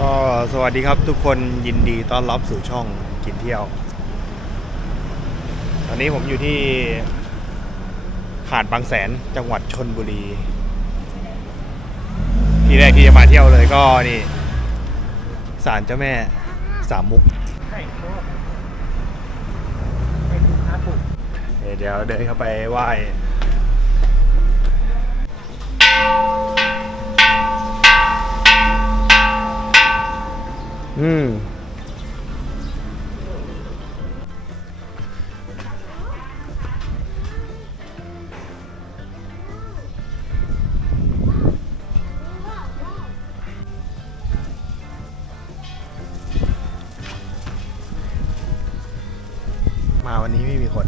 ก็สวัสดีครับทุกคนยินดีต้อนรับสู่ช่องกินเที่ยว ตอนนี้ผมอยู่ที่หาดบางแสนจังหวัดชนบุรี ที่แรกที่จะมาเที่ยวเลยก็นี่ศาลเจ้าแม่สามมุกเดี๋ยวเดินเข้าไปไหว้ อืมมาวันนี้ไม่มีคน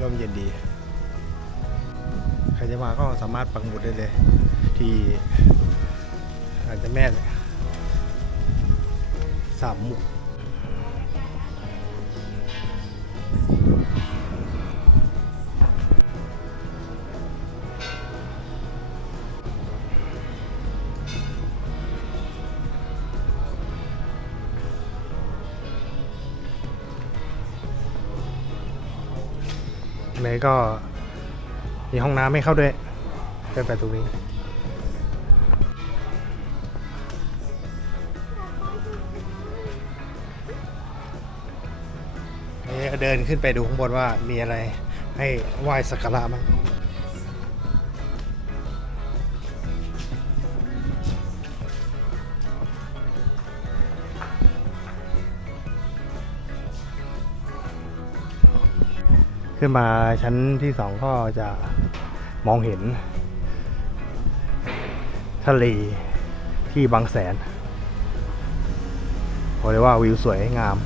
ร่มเย็นดี ใครจะมาก็สามารถปักหมุดได้เลย ที่อาจจะแม่ สามมุกเลยก็มีห้องน้ำไม่เข้าด้วยเป็นประตูนี้ เดินขึ้นไปดูข้างบนว่ามีอะไรให้ไหว้สักการะมั้งขึ้นมาชั้นที่สองก็จะมองเห็น ทะเลที่บางแสนบอกเลยว่าวิวสวยงาม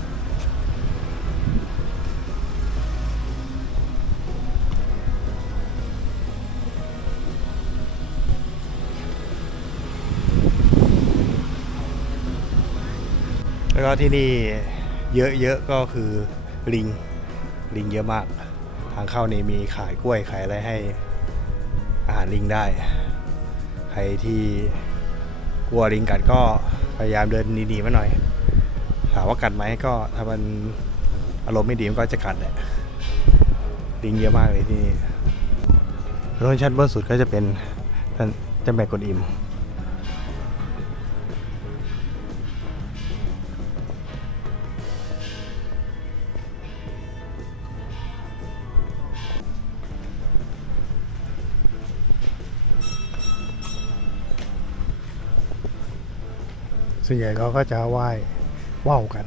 แล้วก็ที่นี่เยอะๆก็คือลิงลิงเยอะมาก ทางเข้านี่มีขายกล้วยขายอะไรให้อาหารลิงได้ ใครที่กลัวลิงกัดก็พยายามเดินหนีๆมาหน่อย ถามว่ากัดไหมก็ถ้ามันอารมณ์ไม่ดีมันก็จะกัดแหละลิงเยอะมากเลยที่นี่รถชั้นบนสุดก็จะเป็นท่านเจ้าแม่กวนอิม วนใหญ่เขาก็จะไหว้ว่าวกัน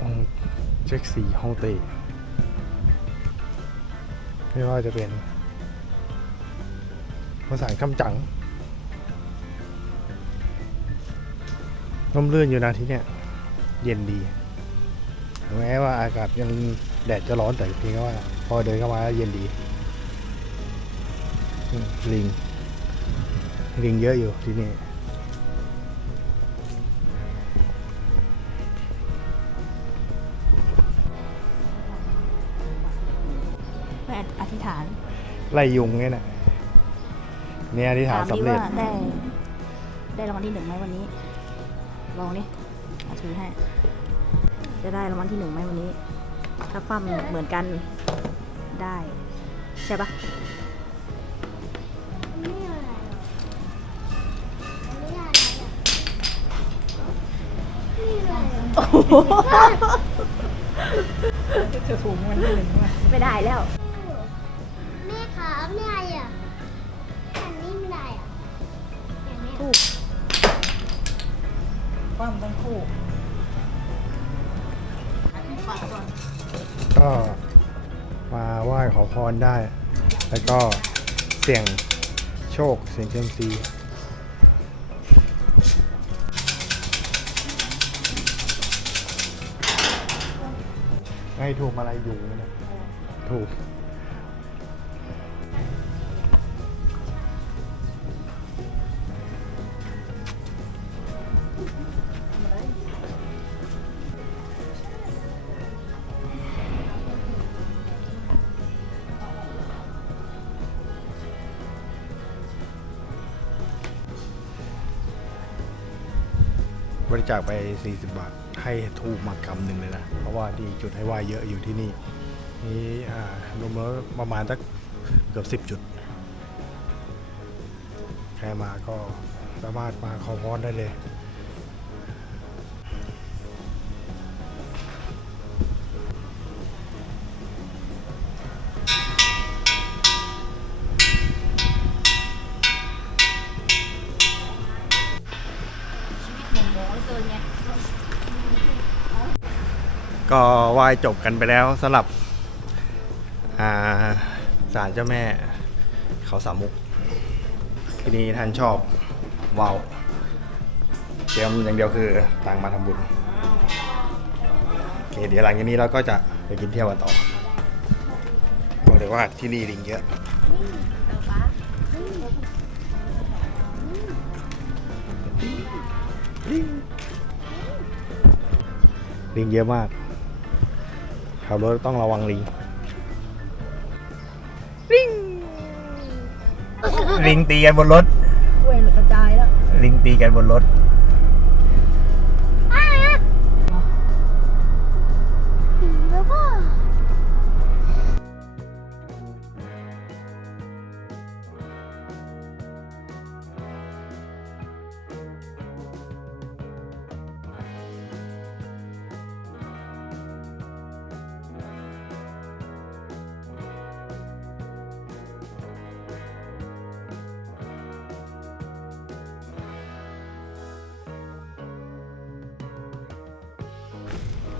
องเช็คสีฮ่องเต้ไม่ว่าจะเป็นภาษาคำจัง ร่มรื่นอยู่นะที่เนี่ยเย็นดีถึงแม้ว่าอากาศยังแดดจะร้อนแต่เพียงแค่ว่าพอเดินเข้ามาแล้วเย็นดีอืมลิงลิงเยอะอยู่ที่นี่ไปอธิษฐานไล่ยุงเนี่ยนะเนี่ยอธิษฐานดิสำเร็จว่าได้ ได้รางวัลที่หนึ่งไหมวันนี้ ลองนี่เอาถือให้ จะได้รางวัลที่หนึ่งไหมวันนี้ ถ้าฟั่มเหมือนกันได้ ใช่ปะจะถูกมันหนึ่งไม่ได้แล้ว แม่ขาไม่ได้อะอันนี้ไม่ได้อะอ ย่างนี้ถูกปั้มทั้งคู่ก็มาไหว้ขอพรได้ แล้วก็เสี่ยงโชคเสี่ยงเซยมซีให้ถูกมาลายยุงเนี่ยถูก ริจาคไป 40 บาท ให้ทูบมากำหนึ่งเลยนะ เพราะว่าที่จุดให้ไหวเยอะอยู่ที่นี่ นี่รวมแล้วประมาณสักเกือบ 10 จุด ใครมาก็สามารถมาขอพรได้เลย ก็ไหว้จบกันไปแล้วสำหรับศาลเจ้าแม่เขาสามมุก ที่นี่ท่านชอบว่าวเตรียมอย่างเดียวคือตังมาทำบุญโอเคเดี๋ยวหลังจากนี้เราก็จะไปกินเที่ยวกันต่อบอกเลยว่าที่นี่ลิงเยอะลิงเยอะมาก ขับรถต้องระวังลิงลิงลิงตีกันบนรถกล้วยกระจายแล้ว ลิงตีกันบนรถ ผีแล้วก็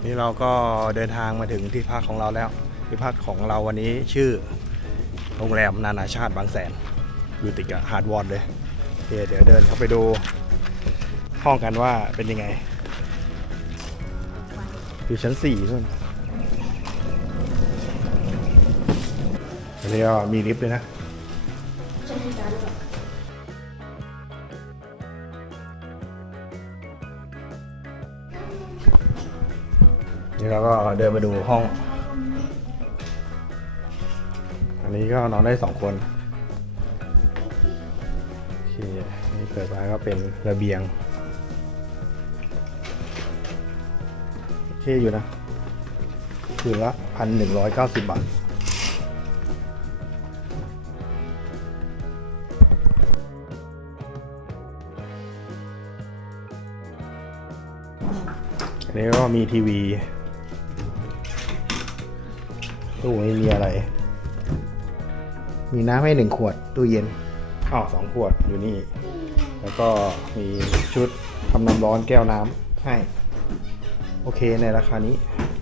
นี่เราก็เดินทางมาถึงที่พักของเราแล้ว ที่พักของเราวันนี้ชื่อโรงแรมนานาชาติบางแสน อยู่ติดกับหาดวอนเลยโอเคเดี๋ยวเดินเข้าไปดูห้องกันว่าเป็นยังไง อยู่ชั้นสี่นู่นอันนี้ก็มีลิฟต์เลยนะ นี่เราก็เดินมาดูห้อง อันนี้ก็นอนได้สองคนโอเคนี่เปิดมาก็เป็นระเบียงโอเคอยู่นะคืนละพันหนึ่งร้อยเก้าสิบบาทอันนี้ก็มีทีวี ตู้ไม่มีอะไร มีน้ำให้หนึ่งขวด ตู้เย็นอ้าวสองขวดอยู่นี่ แล้วก็มีชุดทำน้ำร้อนแก้วน้ำให้ โอเคในราคานี้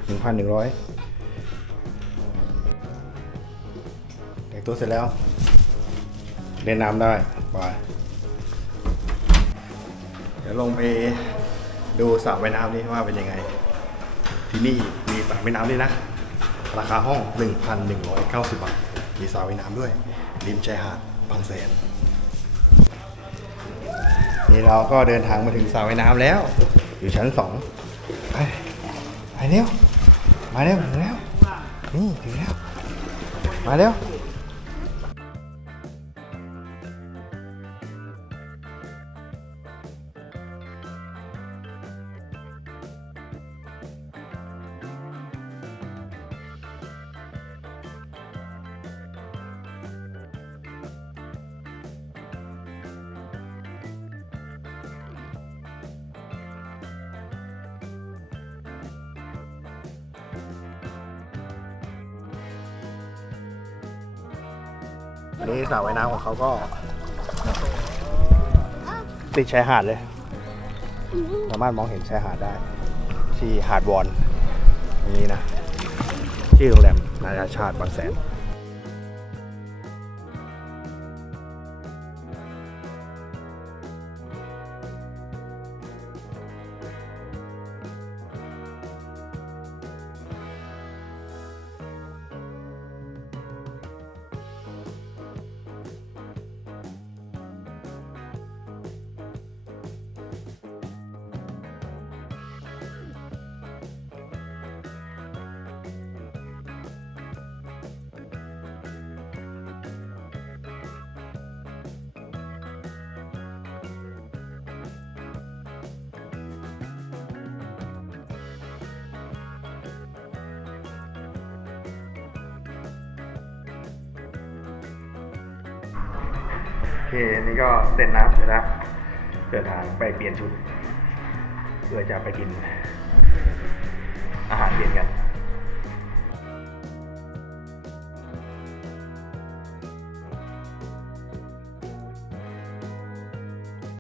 1,100แต่งตัวเสร็จแล้ว เล่นน้ำได้บายเดี๋ยวลงไปดูสระว่ายน้ำนี่ว่าเป็นยังไง ที่นี่มีสระว่ายน้ำด้วยนะ ราคาห้อง 1,190 บาท มีสระว่ายน้ำด้วย ริมชายหาดบางแสน นี่เราก็เดินทางมาถึงสระว่ายน้ำแล้ว อยู่ชั้นสองไปไปเร็ว มาเร็วถึงแล้ว นี่ถึงแล้ว มาเร็ว อันนี้สระว่ายน้ำของเขาก็ ติดชายหาดเลย สามารถมองเห็นชายหาดได้ ที่หาดวอนตรงนี้นะ ที่โรงแรมนานาชาติบางแสน คนี่ก็เต็นน้ำเสร็จแล้วเดินทางไปเปลี่ยนชุด เพื่อจะไปกินอาหารเย็นกัน